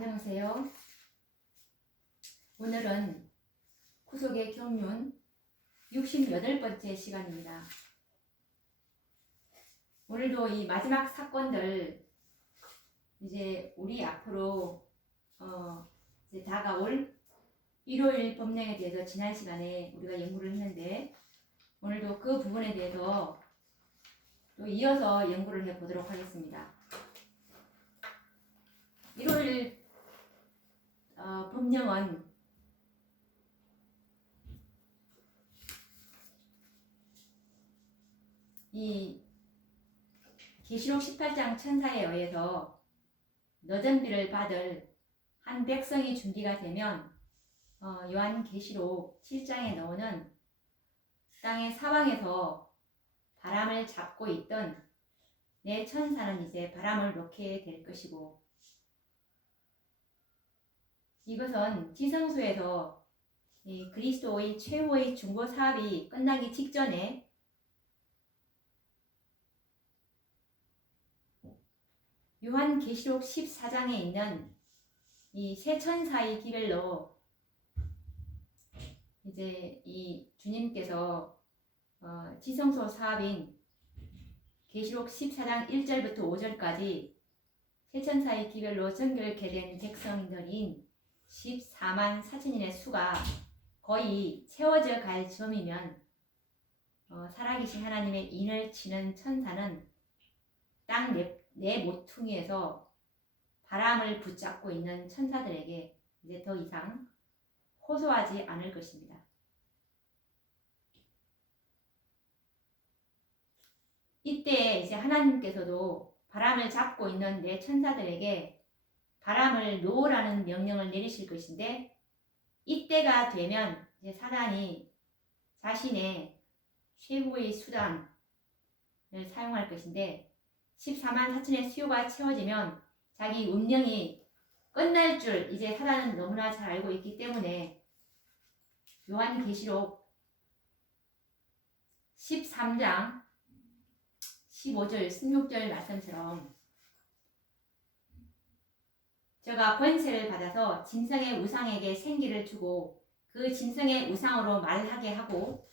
안녕하세요. 오늘은 구속의 경륜 68번째 시간입니다. 오늘도 이 마지막 사건들 이제 우리 앞으로 이제 다가올 일요일 법령에 대해서 지난 시간에 우리가 연구를 했는데 오늘도 그 부분에 대해서 또 이어서 연구를 해보도록 하겠습니다. 일요일 법령은 이 계시록 18장 천사에 의해서 너전비를 받을 한 백성이 준비가 되면 요한계시록 7장에 나오는 땅의 사방에서 바람을 잡고 있던 내 천사는 이제 바람을 놓게 될 것이고, 이것은 지성소에서 이 그리스도의 최후의 중보 사업이 끝나기 직전에 요한계시록 14장에 있는 이 세 천사의 기별로 이제 이 주님께서 지성소 사업인 계시록 14장 1절부터 5절까지 세 천사의 기별로 정결케 된 백성들인 14만 4천인의 수가 거의 채워져 갈 즈음이면 살아계신 하나님의 인을 치는 천사는 땅 네 모퉁이에서 바람을 붙잡고 있는 천사들에게 이제 더 이상 호소하지 않을 것입니다. 이때 이제 하나님께서도 바람을 잡고 있는 네 천사들에게 바람을 놓으라는 명령을 내리실 것인데, 이때가 되면 이제 사단이 자신의 최후의 수단을 사용할 것인데, 14만 4천의 수요가 채워지면 자기 운명이 끝날 줄 이제 사단은 너무나 잘 알고 있기 때문에 요한계시록 13장 15절 16절 말씀처럼 저가 권세를 받아서 짐승의 우상에게 생기를 주고 그 짐승의 우상으로 말하게 하고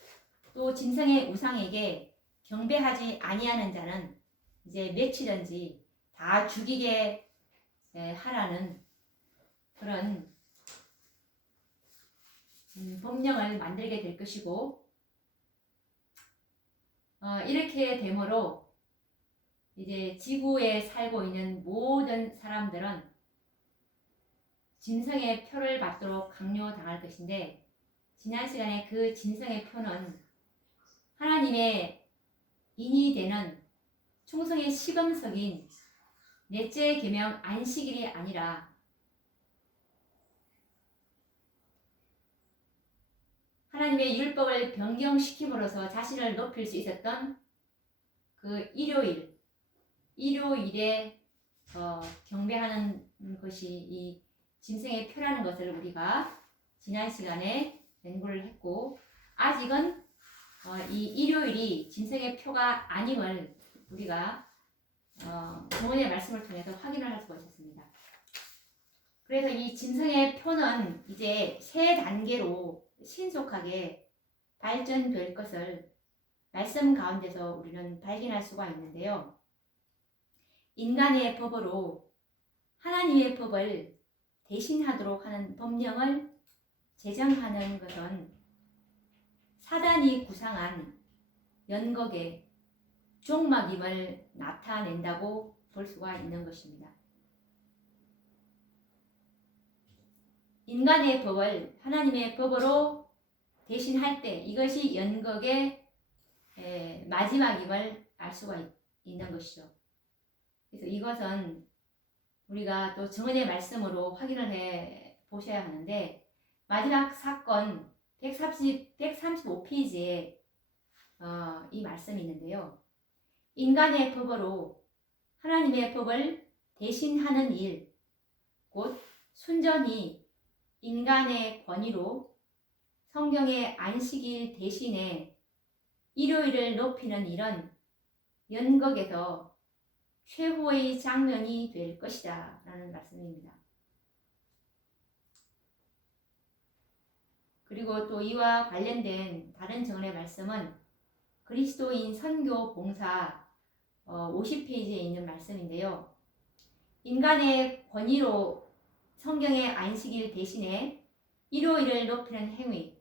또 짐승의 우상에게 경배하지 아니하는 자는 이제 며칠든지 다 죽이게 하라는 그런 법령을 만들게 될 것이고, 이렇게 되므로 이제 지구에 살고 있는 모든 사람들은 짐승의 표를 받도록 강요당할 것인데, 지난 시간에 그 짐승의 표는 하나님의 인이 되는 충성의 시금석인 넷째 계명 안식일이 아니라 하나님의 율법을 변경시킴으로써 자신을 높일 수 있었던 그 일요일에 경배하는 것이 이 짐승의 표라는 것을 우리가 지난 시간에 연구를 했고, 아직은 이 일요일이 짐승의 표가 아님을 우리가 성경의 말씀을 통해서 확인을 할 수가 있었습니다. 그래서 이 짐승의 표는 이제 세 단계로 신속하게 발전될 것을 말씀 가운데서 우리는 발견할 수가 있는데요. 인간의 법으로 하나님의 법을 대신하도록 하는 법령을 제정하는 것은 사단이 구상한 연극의 종막임을 나타낸다고 볼 수가 있는 것입니다. 인간의 법을 하나님의 법으로 대신할 때 이것이 연극의 마지막임을 알 수가 있는 것이죠. 그래서 이것은 우리가 또 정언의 말씀으로 확인을 해 보셔야 하는데, 마지막 사건 135페이지에 이 말씀이 있는데요. 인간의 법으로 하나님의 법을 대신하는 일, 곧 순전히 인간의 권위로 성경의 안식일 대신에 일요일을 높이는 일은 연극에서 최후의 장면이 될 것이다 라는 말씀입니다. 그리고 또 이와 관련된 다른 정언의 말씀은 그리스도인 선교 봉사 50페이지에 있는 말씀인데요. 인간의 권위로 성경의 안식일 대신에 일요일을 높이는 행위,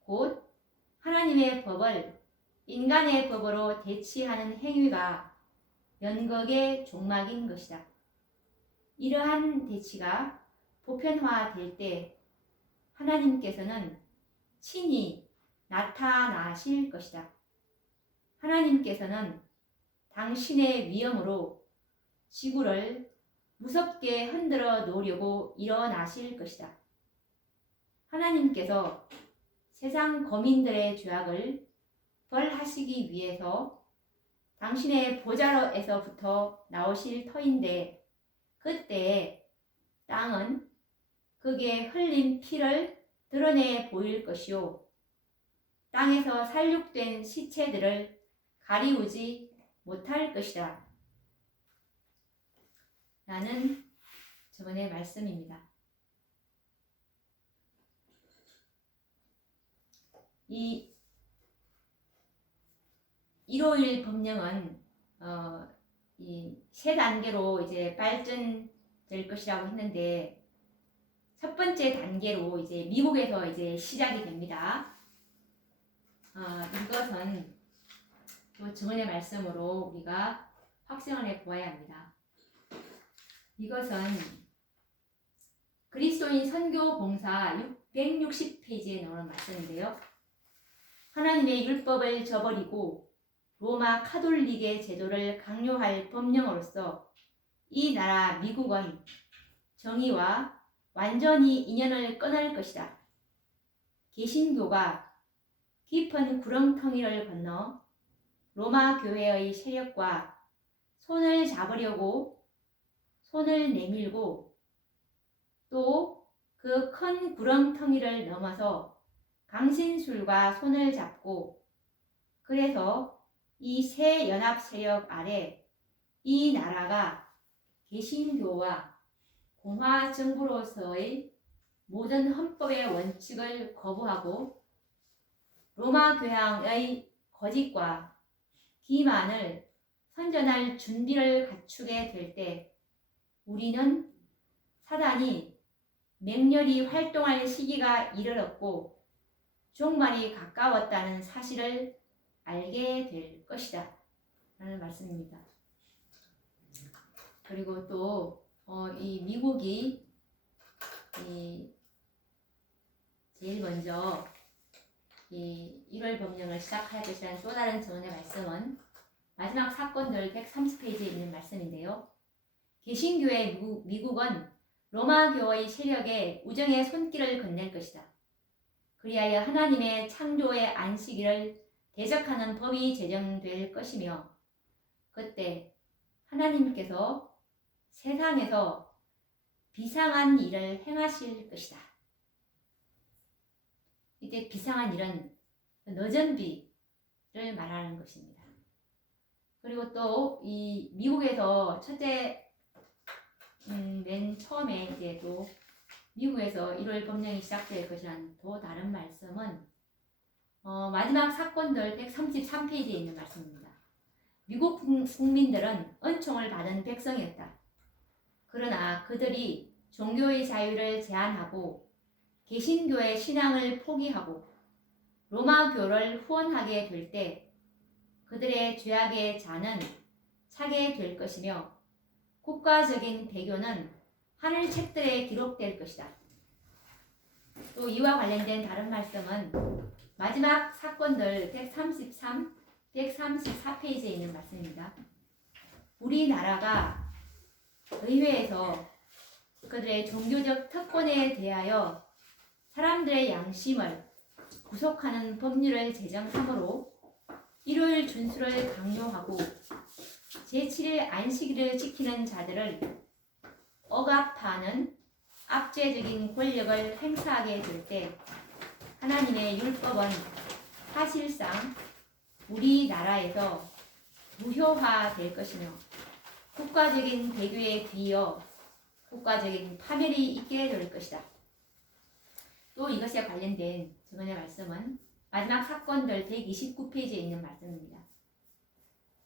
곧 하나님의 법을 인간의 법으로 대치하는 행위가 연극의 종막인 것이다. 이러한 대치가 보편화될 때 하나님께서는 친히 나타나실 것이다. 하나님께서는 당신의 위엄으로 지구를 무섭게 흔들어 놓으려고 일어나실 것이다. 하나님께서 세상 거민들의 죄악을 벌하시기 위해서 당신의 보좌로에서부터 나오실 터인데 그때 땅은 그게 흘린 피를 드러내 보일 것이요 땅에서 살육된 시체들을 가리우지 못할 것이다. 라는 저번의 말씀입니다. 이 일요일 법령은 이 세 단계로 이제 발전될 것이라고 했는데 첫 번째 단계로 이제 미국에서 이제 시작이 됩니다. 이것은 또 증언의 말씀으로 우리가 확증을 해 보아야 합니다. 이것은 그리스도인 선교 봉사 160페이지에 나오는 말씀인데요. 하나님의 율법을 저버리고 로마 카톨릭의 제도를 강요할 법령으로서 이 나라 미국은 정의와 완전히 인연을 끊을 것이다. 개신교가 깊은 구렁텅이를 건너 로마 교회의 세력과 손을 잡으려고 손을 내밀고 또 그 큰 구렁텅이를 넘어서 강신술과 손을 잡고 그래서 이 세 연합 세력 아래 이 나라가 개신교와 공화 정부로서의 모든 헌법의 원칙을 거부하고 로마 교황의 거짓과 기만을 선전할 준비를 갖추게 될 때 우리는 사단이 맹렬히 활동할 시기가 이르렀고 종말이 가까웠다는 사실을 알게 될 것이다. 라는 말씀입니다. 그리고 또 이 미국이 제일 먼저 이 1월 법령을 시작할 것이라는 또 다른 증언의 말씀은 마지막 사건들 130페이지에 있는 말씀인데요. 개신교의 미국은 로마교의 세력에 우정의 손길을 건넬 것이다. 그리하여 하나님의 창조의 안식일을 대적하는 법이 제정될 것이며 그때 하나님께서 세상에서 비상한 일을 행하실 것이다. 이때 비상한 일은 너전비를 말하는 것입니다. 그리고 또 이 미국에서 첫째 맨 처음에 이제 또 미국에서 1월 법령이 시작될 것이라는 또 다른 말씀은 마지막 사건들 133페이지에 있는 말씀입니다. 미국 국민들은 은총을 받은 백성이었다. 그러나 그들이 종교의 자유를 제한하고 개신교의 신앙을 포기하고 로마교를 후원하게 될 때 그들의 죄악의 잔은 차게 될 것이며 국가적인 배교는 하늘 책들에 기록될 것이다. 또 이와 관련된 다른 말씀은 마지막 사건들 133, 134페이지에 있는 말씀입니다. 우리나라가 의회에서 그들의 종교적 특권에 대하여 사람들의 양심을 구속하는 법률을 제정하므로 일요일 준수를 강요하고 제7일 안식일을 지키는 자들을 억압하는 압제적인 권력을 행사하게 될 때 하나님의 율법은 사실상 우리나라에서 무효화될 것이며 국가적인 배교에 비어 국가적인 파멸이 있게 될 것이다. 또 이것에 관련된 저번의 말씀은 마지막 사건들 129페이지에 있는 말씀입니다.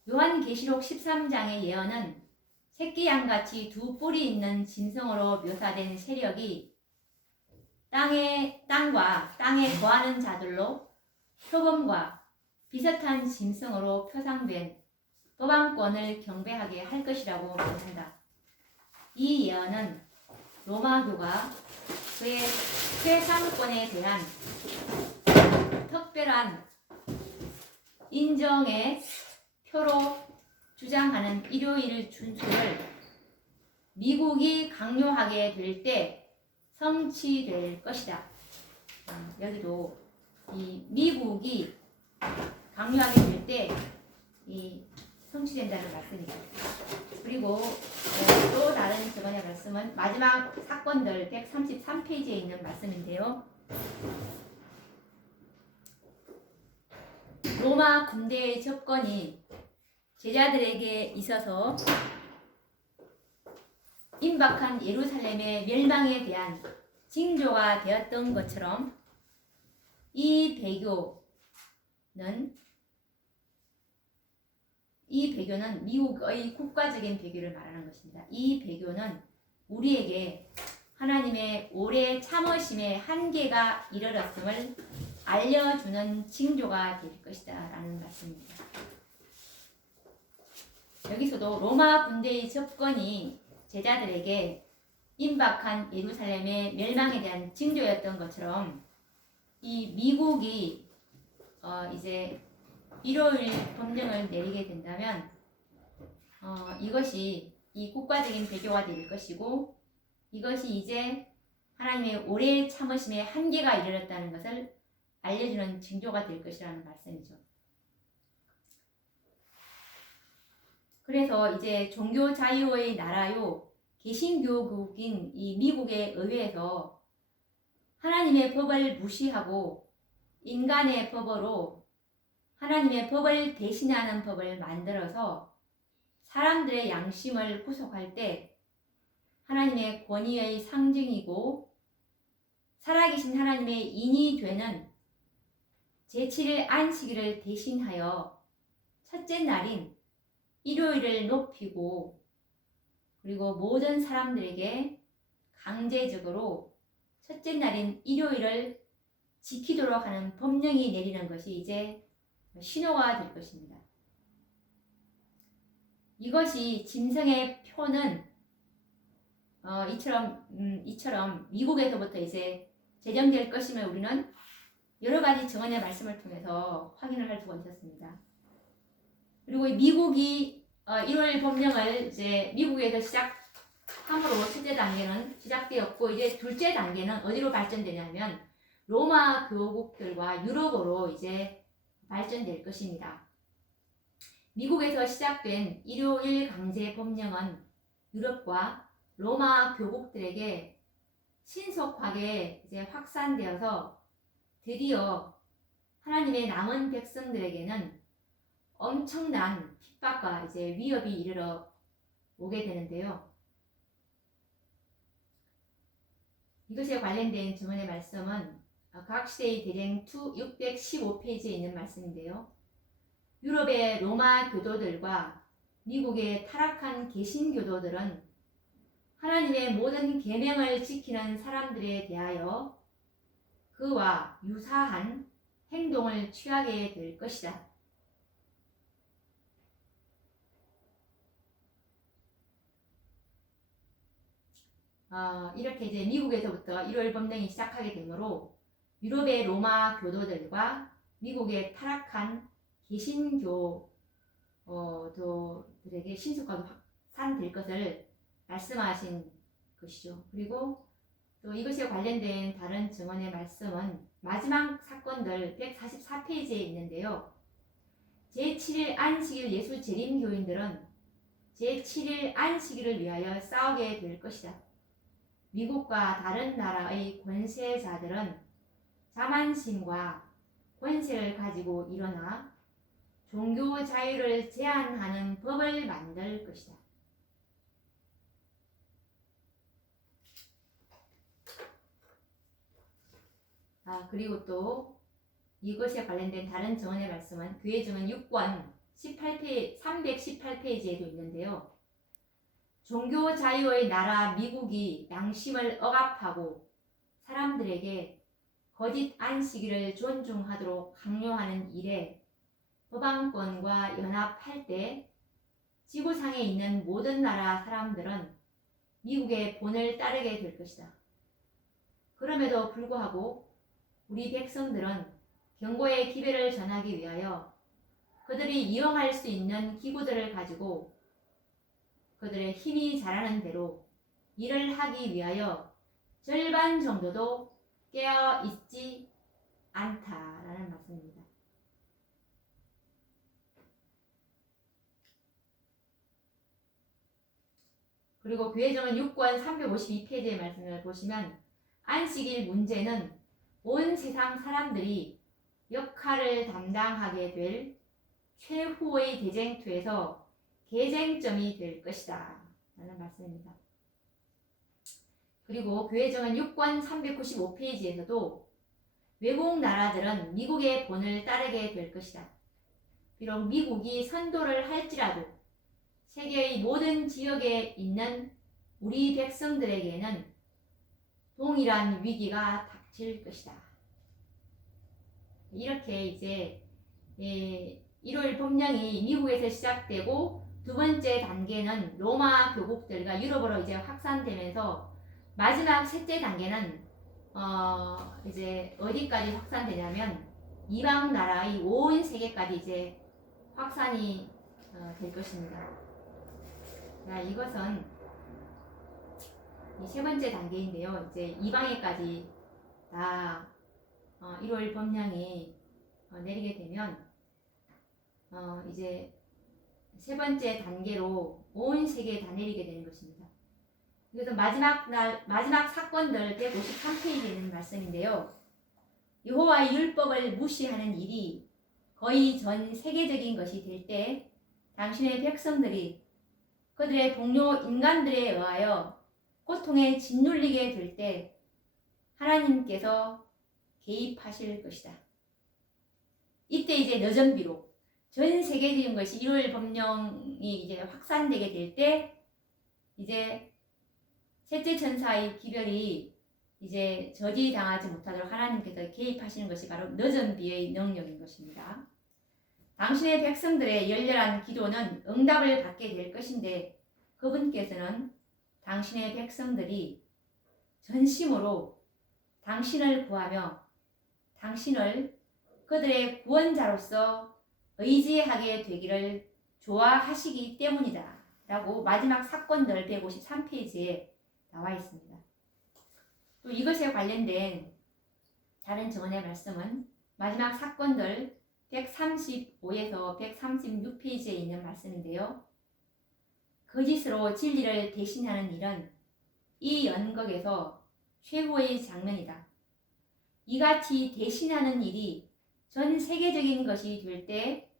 요한계시록 13장의 예언은 새끼 양같이 두 뿔이 있는 짐승으로 묘사된 세력이 땅과 땅에 거하는 자들로 표범과 비슷한 짐승으로 표상된 법안권을 경배하게 할 것이라고 말한다. 이 예언은 로마교가 그의 최상권에 대한 특별한 인정의 표로 주장하는 일요일 준수를 미국이 강요하게 될 때 성취될 것이다. 여기도 이 미국이 강요하게 될 때 이 성취된다는 말씀이죠. 그리고 또 다른 저번의 말씀은 마지막 사건들 133페이지에 있는 말씀인데요. 로마 군대의 접근이 제자들에게 있어서 임박한 예루살렘의 멸망에 대한 징조가 되었던 것처럼 이 배교는 미국의 국가적인 배교를 말하는 것입니다. 이 배교는 우리에게 하나님의 오래 참으심의 한계가 이르렀음을 알려주는 징조가 될 것이다 라는 말씀입니다. 여기서도 로마 군대의 접근이 제자들에게 임박한 예루살렘의 멸망에 대한 징조였던 것처럼 이 미국이 이제 일요일 법령을 내리게 된다면 이것이 이 국가적인 배교가 될 것이고 이것이 이제 하나님의 오래 참으심의 한계가 이르렀다는 것을 알려주는 징조가 될 것이라는 말씀이죠. 그래서 이제 종교 자유의 나라요 개신교국인 이 미국의 의회에서 하나님의 법을 무시하고 인간의 법으로 하나님의 법을 대신하는 법을 만들어서 사람들의 양심을 구속할 때 하나님의 권위의 상징이고 살아계신 하나님의 인이 되는 제7일 안식일을 대신하여 첫째 날인 일요일을 높이고 그리고 모든 사람들에게 강제적으로 첫째 날인 일요일을 지키도록 하는 법령이 내리는 것이 이제 신호가 될 것입니다. 이것이 짐승의 표는 이처럼 미국에서부터 이제 제정될 것임을 우리는 여러 가지 증언의 말씀을 통해서 확인을 할 수가 있었습니다. 그리고 미국이 1월 법령을 이제 미국에서 시작함으로 첫째 단계는 시작되었고 이제 둘째 단계는 어디로 발전되냐면 로마 교국들과 유럽으로 이제 발전될 것입니다. 미국에서 시작된 일요일 강제 법령은 유럽과 로마 교국들에게 신속하게 이제 확산되어서 드디어 하나님의 남은 백성들에게는 엄청난 핍박과 이제 위협이 이르러 오게 되는데요. 이것에 관련된 주문의 말씀은 각 시대의 대쟁 615페이지에 있는 말씀인데요. 유럽의 로마 교도들과 미국의 타락한 개신교도들은 하나님의 모든 계명을 지키는 사람들에 대하여 그와 유사한 행동을 취하게 될 것이다. 이렇게 이제 미국에서부터 1월 법령이 시작하게 되므로 유럽의 로마 교도들과 미국의 타락한 개신교도들에게 신속하게 확산될 것을 말씀하신 것이죠. 그리고 또 이것에 관련된 다른 증언의 말씀은 마지막 사건들 144페이지에 있는데요. 제7일 안식일 예수 재림 교인들은 제7일 안식일을 위하여 싸우게 될 것이다. 미국과 다른 나라의 권세자들은 자만심과 권세를 가지고 일어나 종교 자유를 제한하는 법을 만들 것이다. 그리고 또 이것에 관련된 다른 정언의 말씀은 교회 정언 6권 318페이지에도 있는데요. 종교 자유의 나라 미국이 양심을 억압하고 사람들에게 거짓 안식일을 존중하도록 강요하는 일에 법안권과 연합할 때 지구상에 있는 모든 나라 사람들은 미국의 본을 따르게 될 것이다. 그럼에도 불구하고 우리 백성들은 경고의 기별을 전하기 위하여 그들이 이용할 수 있는 기구들을 가지고 그들의 힘이 자라는 대로 일을 하기 위하여 절반 정도도 깨어 있지 않다라는 말씀입니다. 그리고 교회정언 6권 352페이지의 말씀을 보시면 안식일 문제는 온 세상 사람들이 역할을 담당하게 될 최후의 대쟁투에서 개쟁점이 될 것이다 라는 말씀입니다. 그리고 교회정언 6권 395페이지에서도 외국 나라들은 미국의 본을 따르게 될 것이다. 비록 미국이 선도를 할지라도 세계의 모든 지역에 있는 우리 백성들에게는 동일한 위기가 닥칠 것이다. 이렇게 이제 일요일 법령이 미국에서 시작되고 두 번째 단계는 로마 교국들과 유럽으로 이제 확산되면서 마지막 셋째 단계는 이제 어디까지 확산되냐면 이방 나라의 온 세계까지 이제 확산이 될 것입니다. 자, 이것은 이 세 번째 단계인데요. 이제 이방에까지 다 1월 법령이 내리게 되면 이제 세 번째 단계로 온 세계에 다 내리게 되는 것입니다. 그래서 마지막 사건들 153페이지에는 말씀인데요. 여호와의 율법을 무시하는 일이 거의 전 세계적인 것이 될 때 당신의 백성들이 그들의 동료 인간들에 의하여 고통에 짓눌리게 될 때 하나님께서 개입하실 것이다. 이때 이제 너전비로 전 세계적인 것이 1월 법령이 이제 확산되게 될 때 이제 셋째 천사의 기별이 이제 저지당하지 못하도록 하나님께서 개입하시는 것이 바로 너전비의 능력인 것입니다. 당신의 백성들의 열렬한 기도는 응답을 받게 될 것인데 그분께서는 당신의 백성들이 전심으로 당신을 구하며 당신을 그들의 구원자로서 의지하게 되기를 좋아하시기 때문이다 라고 마지막 사건들 153페이지에 나와 있습니다. 또 이것에 관련된 다른 정언의 말씀은 마지막 사건들 135에서 136페이지에 있는 말씀인데요. 거짓으로 진리를 대신하는 일은 이 연극에서 최고의 장면이다. 이같이 대신하는 일이 전 세계적인 것이 될 때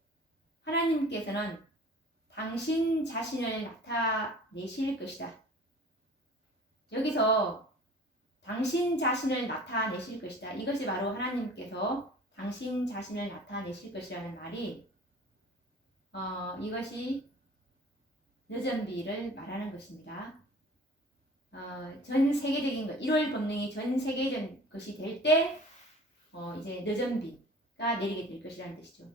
하나님께서는 당신 자신을 나타내실 것이다. 여기서 당신 자신을 나타내실 것이다. 이것이 바로 하나님께서 당신 자신을 나타내실 것이라는 말이 이것이 너전비를 말하는 것입니다. 전 세계적인 것, 1월 법령이 전 세계적 것이 될 때 이제 너전비가 내리게 될 것이라는 뜻이죠.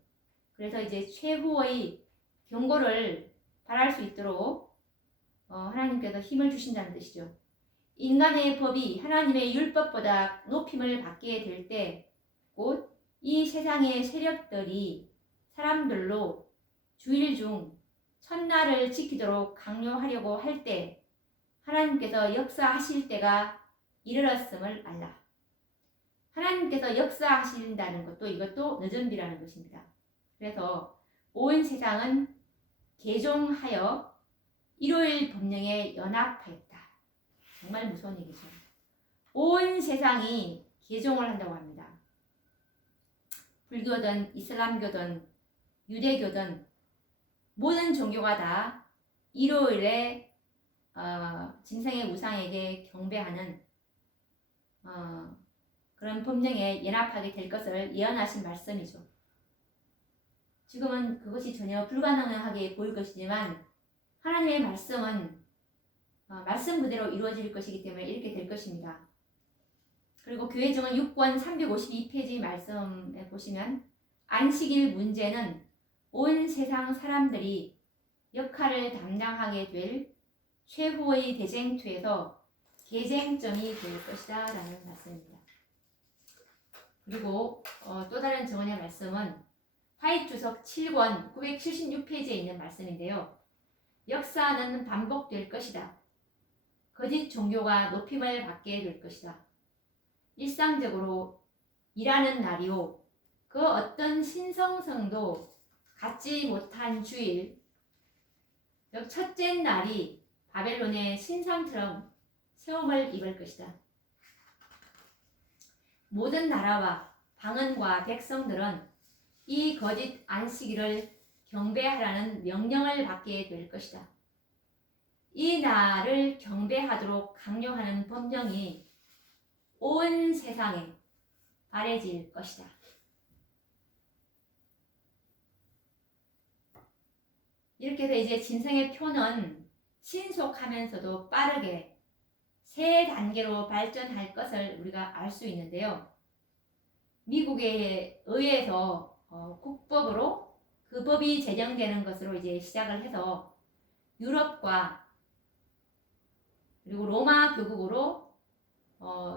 그래서 이제 최후의 경고를 바랄 수 있도록 하나님께서 힘을 주신다는 뜻이죠. 인간의 법이 하나님의 율법보다 높임을 받게 될 때 곧 이 세상의 세력들이 사람들로 주일 중 첫날을 지키도록 강요하려고 할 때 하나님께서 역사하실 때가 이르렀음을 알라. 하나님께서 역사하신다는 것도 이것도 너전비라는 것입니다. 그래서 온 세상은 개종하여 일요일 법령에 연합했다. 정말 무서운 얘기죠. 온 세상이 개종을 한다고 합니다. 불교든 이슬람교든 유대교든 모든 종교가 다 일요일에 짐승의 우상에게 경배하는 그런 법령에 연합하게 될 것을 예언하신 말씀이죠. 지금은 그것이 전혀 불가능하게 보일 것이지만 하나님의 말씀은 말씀 그대로 이루어질 것이기 때문에 이렇게 될 것입니다. 그리고 교회정은 6권 352페이지 말씀에 보시면 안식일 문제는 온 세상 사람들이 역할을 담당하게 될 최후의 대쟁투에서 계쟁점이 될 것이다 라는 말씀입니다. 그리고 또 다른 정언의 말씀은 화이트주석 7권 976페이지에 있는 말씀인데요. 역사는 반복될 것이다. 거짓 종교가 높임을 받게 될 것이다. 일상적으로 일하는 날이요. 그 어떤 신성성도 갖지 못한 주일, 즉 첫째 날이 바벨론의 신상처럼 세움을 입을 것이다. 모든 나라와 방언과 백성들은 이 거짓 안식일을 경배하라는 명령을 받게 될 것이다. 이 날을 경배하도록 강요하는 법령이 온 세상에 발해질 것이다. 이렇게 해서 이제 진성의 표는 신속하면서도 빠르게 세 단계로 발전할 것을 우리가 알 수 있는데요. 미국에 의해서 국법으로 그 법이 제정되는 것으로 이제 시작을 해서 유럽과 그리고 로마 교국으로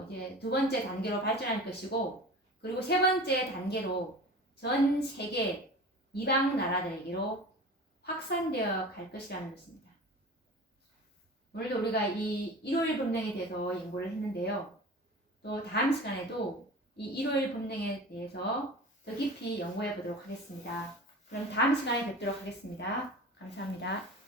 이제 두 번째 단계로 발전할 것이고, 그리고 세 번째 단계로 전 세계 이방 나라들에게로 확산되어 갈 것이라는 것입니다. 오늘도 우리가 이 일요일 법령에 대해서 연구를 했는데요. 또 다음 시간에도 이 일요일 법령에 대해서 더 깊이 연구해 보도록 하겠습니다. 그럼 다음 시간에 뵙도록 하겠습니다. 감사합니다.